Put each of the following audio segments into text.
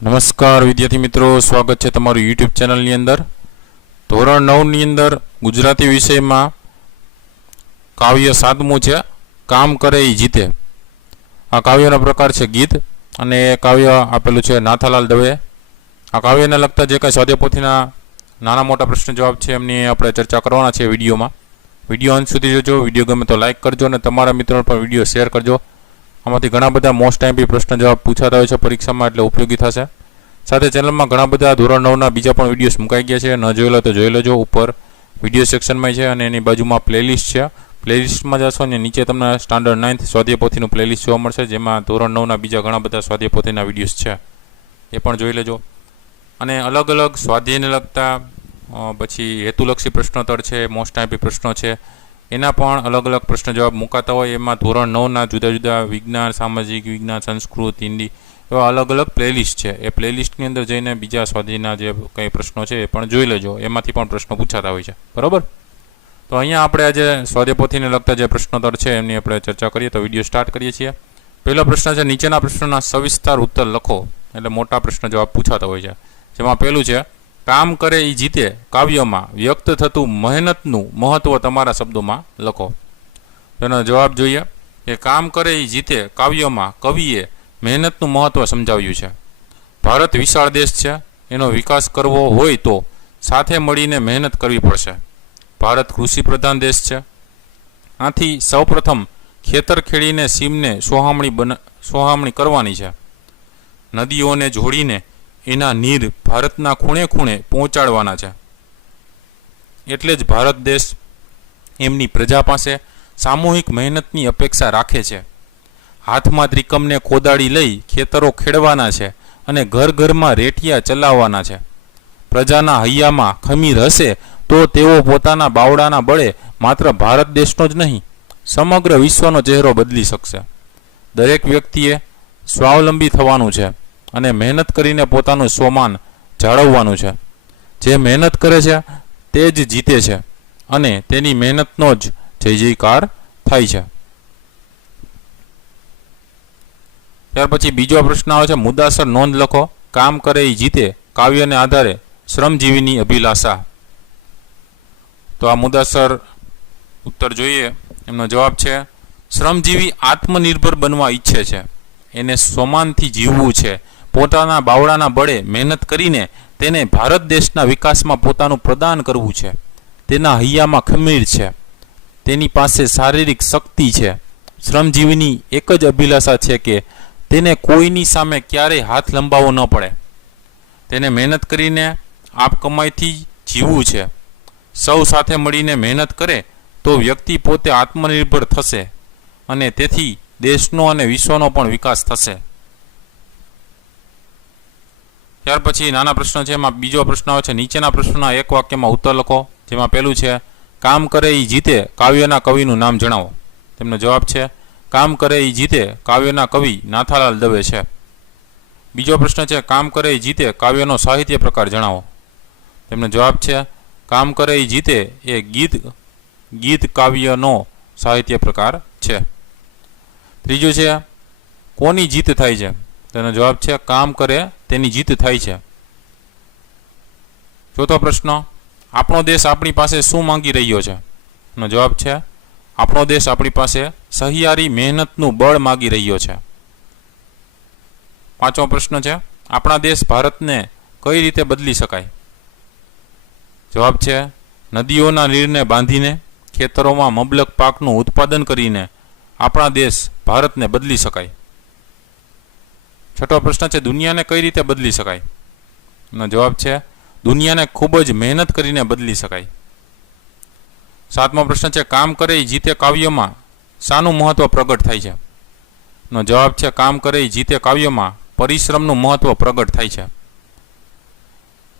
નમસ્કાર વિદ્યાર્થી મિત્રો, સ્વાગત છે તમારું યુટ્યુબ ચેનલની અંદર. ધોરણ 9 ની અંદર ગુજરાતી વિષયમાં કાવ્ય 7મું છે, કામ કરે ઈ જીતે. આ કાવ્યનો પ્રકાર છે ગીત અને એ કાવ્ય આપેલું છે નાથાલાલ દવે. આ કાવ્યને લગતા જે કાંઈ સ્વાધ્યાયપોથીના નાના મોટા પ્રશ્ન જવાબ છે એમની આપણે ચર્ચા કરવાના છે વિડીયોમાં. વિડીયો અંત સુધી જોજો. વિડીયો ગમે તો લાઇક કરજો અને તમારા મિત્રોને પણ વિડીયો શેર કરજો. આમાંથી ઘણા બધા મોસ્ટ ટાઈમ પ્રશ્ન જવાબ પૂછાતા હોય છે પરીક્ષામાં, એટલે ઉપયોગી થશે. સાથે ચેનલમાં ઘણા બધા ધોરણ 9ના બીજા પણ વિડીયોઝ મુકાઈ ગયા છે, ન જોયેલો તો જોઈ લેજો. ઉપર વિડીયો સેક્શનમાં છે અને એની બાજુમાં પ્લેલિસ્ટ છે. પ્લેલિસ્ટમાં જશો અને નીચે તમને સ્ટાન્ડર્ડ 9th સ્વાધ્યાયપોથીનું પ્લેલિસ્ટ જોવા મળશે, જેમાં ધોરણ 9ના બીજા ઘણા બધા સ્વાધ્યાયપોથીના વિડીયોઝ છે, એ પણ જોઈ લેજો. અને અલગ અલગ સ્વાધ્યાયને લગતા પછી હેતુલક્ષી પ્રશ્નોત્તર છે, મોસ્ટ ટાઈમ પ્રશ્નો છે, એના પણ અલગ અલગ પ્રશ્ન જવાબ મુકાતા હોય. એમાં ધોરણ 9ના જુદા જુદા વિજ્ઞાન, સામાજિક વિજ્ઞાન, સંસ્કૃત, હિન્દી એવા અલગ અલગ પ્લેલિસ્ટ છે. એ પ્લેલિસ્ટની અંદર જઈને બીજા સ્વાધ્યાયના જે કંઈ પ્રશ્નો છે એ પણ જોઈ લેજો. એમાંથી પણ પ્રશ્નો પૂછાતા હોય છે, બરાબર. તો અહીંયા આપણે આજે સ્વાધ્યાયપોથીને લગતા જે પ્રશ્નોત્તર છે એમની આપણે ચર્ચા કરીએ. તો વિડીયો સ્ટાર્ટ કરીએ છીએ. પહેલો પ્રશ્ન છે, નીચેના પ્રશ્નોના સવિસ્તાર ઉત્તર લખો. એટલે મોટા પ્રશ્ન જવાબ પૂછાતા હોય છે. જેમાં પહેલું છે, કામ કરે એ જીતે કાવ્યમાં વ્યક્ત થતું મહેનતનું મહત્વ તમારા શબ્દોમાં લખો. એનો જવાબ જોઈએ કે કામ કરે એ જીતે કાવ્યમાં કવિએ મહેનતનું મહત્વ સમજાવ્યું છે. ભારત વિશાળ દેશ છે, એનો વિકાસ કરવો હોય તો સાથે મળીને મહેનત કરવી પડશે. ભારત કૃષિ પ્રધાન દેશ છે, આથી સૌપ્રથમ ખેતર ખેડીને સીમને સોહામણી કરવાની છે. નદીઓને જોડીને એના નીર ભારતના ખૂણે ખૂણે પહોંચાડવાના છે. એટલે જ ભારત દેશ એમની પ્રજા પાસે સામૂહિક મહેનતની અપેક્ષા રાખે છે. હાથમાં ત્રિકમને કોદાળી લઈ ખેતરો ખેડવાના છે અને ઘર ઘરમાં રેટિયા ચલાવવાના છે. પ્રજાના હૈયામાં ખમીર હશે તો તેઓ પોતાના બાવડાના બળે માત્ર ભારત દેશનો જ નહીં, સમગ્ર વિશ્વનો ચહેરો બદલી શકશે. દરેક વ્યક્તિએ સ્વાવલંબી થવાનું છે અને મહેનત કરીને પોતાનું સ્વમાન જાળવવાનું છે. જે મહેનત કરે છે તે જ જીતે છે અને તેની મહેનતનો જ જય જયકાર થાય છે. ત્યાર પછી બીજો પ્રશ્ન આવે છે, મુદ્દાસર નોંધ લખો. કામ કરે એ જીતે કાવ્યને આધારે શ્રમજીવીની અભિલાષા. તો આ મુદ્દાસર ઉત્તર જોઈએ. એમનો જવાબ છે, શ્રમજીવી આત્મનિર્ભર બનવા ઈચ્છે છે, એને સ્વમાનથી જીવવું છે. પોતાના બાવડાના બળે મહેનત કરીને તેને ભારત દેશના વિકાસમાં પોતાનું પ્રદાન કરવું છે. તેના હૈયામાં ખમીર છે, તેની પાસે શારીરિક શક્તિ છે. શ્રમજીવીની એક જ અભિલાષા છે કે તેને કોઈની સામે ક્યારેય હાથ લંબાવવો ન પડે. તેને મહેનત કરીને આપ કમાઈથી જીવવું છે. સૌ સાથે મળીને મહેનત કરે તો વ્યક્તિ પોતે આત્મનિર્ભર થશે અને તેથી દેશનો અને વિશ્વનો પણ વિકાસ થશે. ત્યાર પછી નાના પ્રશ્ન છે, એમાં બીજો પ્રશ્ન આવે છે, નીચેના પ્રશ્નોના એક વાક્યમાં ઉત્તર લખો. જેમાં પહેલું છે, કામ કરે એ જીતે કાવ્યના કવિનું નામ જણાવો. તેમનો જવાબ છે, કામ કરે એ જીતે કાવ્યના કવિ નાથાલાલ દવે છે. બીજો પ્રશ્ન છે, કામ કરે એ જીતે કાવ્યનો સાહિત્ય પ્રકાર જણાવો. તેમનો જવાબ છે, કામ કરે એ જીતે એ ગીત કાવ્યનો સાહિત્ય પ્રકાર છે. ત્રીજું છે, કોની જીત થાય છે. તેનો જવાબ છે, કામ કરે તેની જીત થાય છે. ચોથો પ્રશ્ન, આપણો દેશ આપણી પાસે શું માંગી રહ્યો છે. એનો જવાબ છે, આપણો દેશ આપણી પાસે સહિયારી મહેનતનું બળ માંગી રહ્યો છે. પાંચમો પ્રશ્ન છે, આપણા દેશ ભારતને કઈ રીતે બદલી શકાય. જવાબ છે, નદીઓના નીરને બાંધીને ખેતરોમાં મબલક પાકનું ઉત્પાદન કરીને આપણા દેશ ભારતને બદલી શકાય. છઠ્ઠો પ્રશ્ન છે, દુનિયાને કઈ રીતે બદલી શકાય. એનો જવાબ છે, દુનિયાને ખૂબ જ મહેનત કરીને બદલી શકાય. સાતમો પ્રશ્ન છે, કામ કરે એ જીતે કાવ્યમાં શાનું મહત્વ પ્રગટ થાય છે. એનો જવાબ છે, કામ કરે એ જીતે કાવ્યમાં પરિશ્રમનું મહત્વ પ્રગટ થાય છે.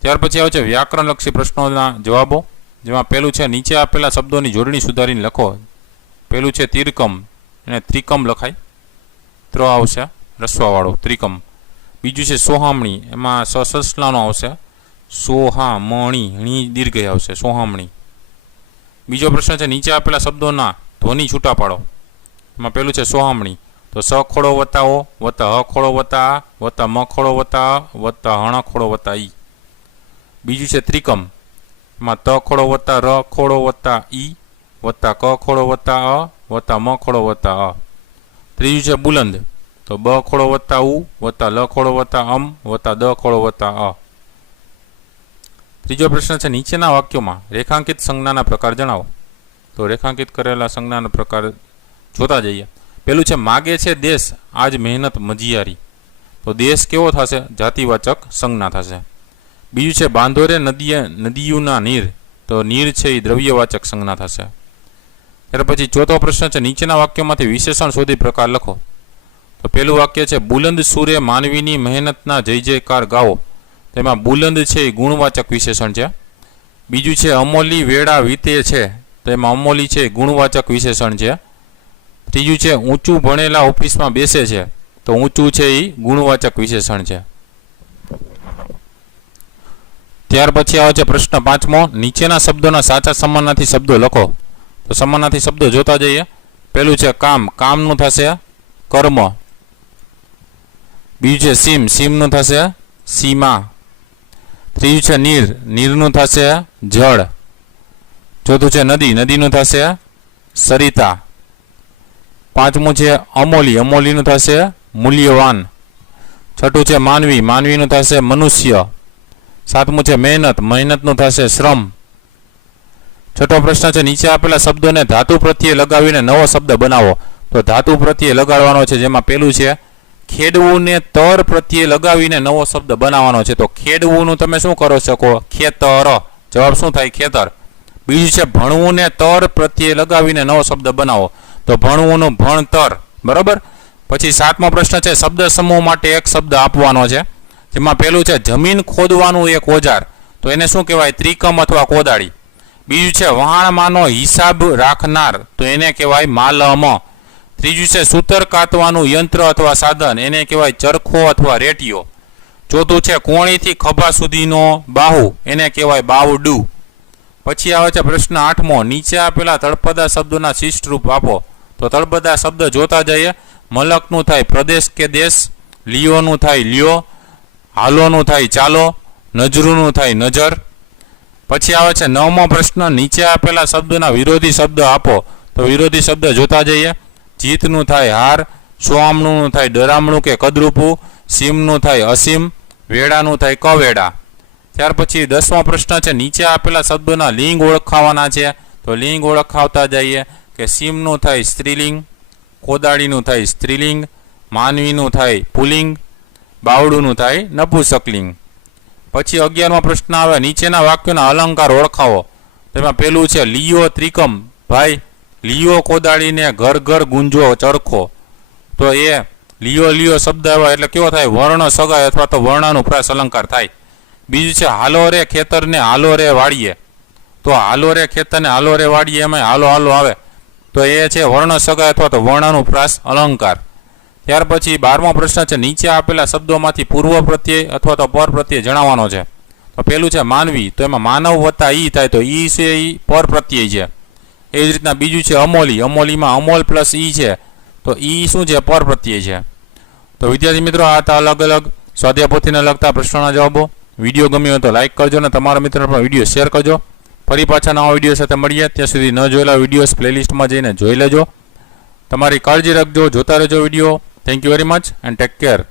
ત્યાર પછી આવે છે વ્યાકરણલક્ષી પ્રશ્નોના જવાબો. જેમાં પહેલું છે, નીચે આપેલા શબ્દોની જોડણી સુધારીને લખો. પહેલું છે તિરકમ, એને ત્રિકમ લખાય, ત્ર આવશે રસ્વાવાળો ત્રિકમ. બીજું છે સોહામણી, એમાં સસલાનો આવશે સોહામણી, ણી દીર્ઘ આવશે સોહામણી. બીજો પ્રશ્ન છે, નીચે આપેલા શબ્દોના ધ્વનિ છૂટા પાડો. એમાં પહેલું છે સોહામણી, તો સ ખોડો વત્તા ઓ વત્તા હ ખોડો વત્તા આ વત્તા મ ખોડો વત્તા અ વત્તા હણ ખોડો વત્તા ઈ. બીજું છે ત્રિકમ, એમાં ત ખોડો વત્તા ર ખોડો વત્તા ઈ વત્તા ક ખોડો વત્તા અ વત્તા મ ખોડો વત્તા અ. ત્રીજું છે બુલંદ, તો બ ખોડો વત્તા ઉ વત્તા લ ખોડો વત્તા અમ વત્તા દ ખોડો વત્તા અ. ત્રીજો પ્રશ્ન છે નીચેના વાક્યોમાં રેખાંકિત સંજ્ઞાના પ્રકાર જણાવો. તો રેખાંકિત કરેલા સંજ્ઞાના પ્રકાર જોતા જઈએ. પેલું છે માગે છે દેશ આજ મહેનત મજિયારી, તો દેશ કેવો થશે? જાતિવાચક સંજ્ઞા થશે. બીજું છે બાંધોરે નદીયુના નીર, તો નીર છે એ દ્રવ્યવાચક સંજ્ઞા થશે. ત્યાર પછી ચોથો પ્રશ્ન છે નીચેના વાક્યોમાંથી વિશેષણ શોધી પ્રકાર લખો. તો પેલું વાક્ય છે બુલંદ સૂરે માનવીની મહેનતના જય જયકાર ગાવો, તેમાં બુલંદ છે એ ગુણવાચક વિશેષણ છે. બીજું છે અમોલી વેળા વીતે છે, તો એમાં અમોલી છે એ ગુણવાચક વિશેષણ છે. ત્રીજું છે ઊંચું ભણેલા ઓફિસમાં બેસે છે, તો ઊંચું છે એ ગુણવાચક વિશેષણ છે. ત્યાર પછી આવે છે પ્રશ્ન 5મો, નીચેના શબ્દોના સાચા સમાનાર્થી શબ્દો લખો. તો સમાનાર્થી શબ્દો જોતા જઈએ. પેલું છે કામ, કામનું થશે કર્મ. બીજું છે સીમ, સીમનું થશે સીમા. ત્રીજું છે નીર, નીરનું થશે જળ. ચોથું છે નદી, નદીનું થશે સરિતા. પાંચમું છે અમોલી, અમોલીનું થશે મૂલ્યવાન. છઠ્ઠું છે માનવી, માનવીનું થશે મનુષ્ય. સાતમું છે મહેનત, મહેનતનું થશે શ્રમ. છઠ્ઠો પ્રશ્ન છે નીચે આપેલા શબ્દોને ધાતુ પ્રત્યે લગાવીને નવો શબ્દ બનાવો. તો ધાતુ પ્રત્યે લગાડવાનો છે, જેમાં પેલું છે ખેડવું ને તર પ્રત્યે લગાવીને નવો શબ્દ બનાવવાનો છે. તો ખેડવું તમે શું કરો શકો? ખેતર. જવાબ શું થાય? ખેતર. બીજું છે ભણવું ને તર પ્રત્યે લગાવીને નવો શબ્દ બનાવો. તો ભણવું ભણતર. બરાબર. પછી સાતમો પ્રશ્ન છે શબ્દ સમૂહ માટે એક શબ્દ આપવાનો છે, જેમાં પેલું છે જમીન ખોદવાનું એક ઓજાર, તો એને શું કહેવાય? ત્રિકમ અથવા કોદાળી. બીજું છે વહાણમાંનો હિસાબ રાખનાર, તો એને કહેવાય માલમ. ત્રીજું છે સૂતર કાતવાનું યંત્ર અથવા સાધન, એને કહેવાય ચરખો અથવા રેટિયો. ચોથું છે કોણીથી ખભા સુધીનો બાહુ, એને કહેવાય બાવડું. પછી આવે છે પ્રશ્ન 8મો, નીચે આપેલા તળપદા શબ્દોના શિષ્ટ રૂપ આપો. તો તળપદા શબ્દ જોતા જઈએ. મલકનું થાય પ્રદેશ કે દેશ, લિયોનું થાય લ્યો, હાલોનું થાય ચાલો, નજરુનું થાય નજર. પછી આવે છે 9મો પ્રશ્ન, નીચે આપેલા શબ્દોના વિરોધી શબ્દ આપો. તો વિરોધી શબ્દ જોતા જઈએ. જીતનું થાય હાર, સોમનું થાય ડરામણું કે કદરૂપું, સીમનું થાય અસીમ, વેડાનું થાય કવેડા. ત્યાર પછી 10મો પ્રશ્ન છે નીચે આપેલા શબ્દોના લિંગ ઓળખાવાના છે. તો લિંગ ઓળખાવતા જઈએ કે સીમનું થાય સ્ત્રીલિંગ, કોદાળીનું થાય સ્ત્રીલિંગ, માનવીનું થાય પુલિંગ, બાવડુનું થાય નપુંસકલિંગ. પછી 11મો પ્રશ્ન આવે નીચેના વાક્યોના અલંકાર ઓળખાવો. તેમાં પેલું છે લિયો ત્રિકમ, ભાઈ લિયો કોદાળીને ઘર ઘર ગુંજો ચરખો. તો એ લિયો લિયો શબ્દ આવ્યા એટલે કેવો થાય? વર્ણ સગાય અથવા તો વર્ણાનુપ્રાસ અલંકાર થાય. બીજું છે હાલો રે ખેતરને હાલો રે વાડીએ, તો હાલો રે ખેતરને હાલો રે વાડીએ એમાં હાલો હાલો આવે, તો એ છે વર્ણ સગાય અથવા તો વર્ણાનુપ્રાસ અલંકાર. ત્યાર પછી 12મો પ્રશ્ન છે નીચે આપેલા શબ્દોમાંથી પૂર્વ પ્રત્યય અથવા તો પર પ્રત્યય જણાવવાનો છે. તો પેલું છે માનવી, તો એમાં માનવ વત્તા ઈ થાય, તો ઈ છે ઈ પર પ્રત્યય છે. એ જ રીતના બીજું છે અમોલી, અમોલીમાં અમોલ પ્લસ ઈ છે, તો ઈ શું છે? પર પ્રત્યય છે. તો વિદ્યાર્થી મિત્રો આ હતા અલગ અલગ સ્વાધ્યાય પોથીને લગતા પ્રશ્નોના જવાબો. વિડીયો ગમ્યો હોય તો લાઇક કરજો અને તમારા મિત્રોને પણ વિડીયો શેર કરજો. ફરી પાછા નવા વિડીયો સાથે મળીએ. ત્યાં સુધી ન જોયેલા વિડીયોઝ પ્લેલિસ્ટમાં જઈને જોઈ લેજો. તમારી કાળજી રાખજો, જોતા રહેજો video. Thank you very much and take care.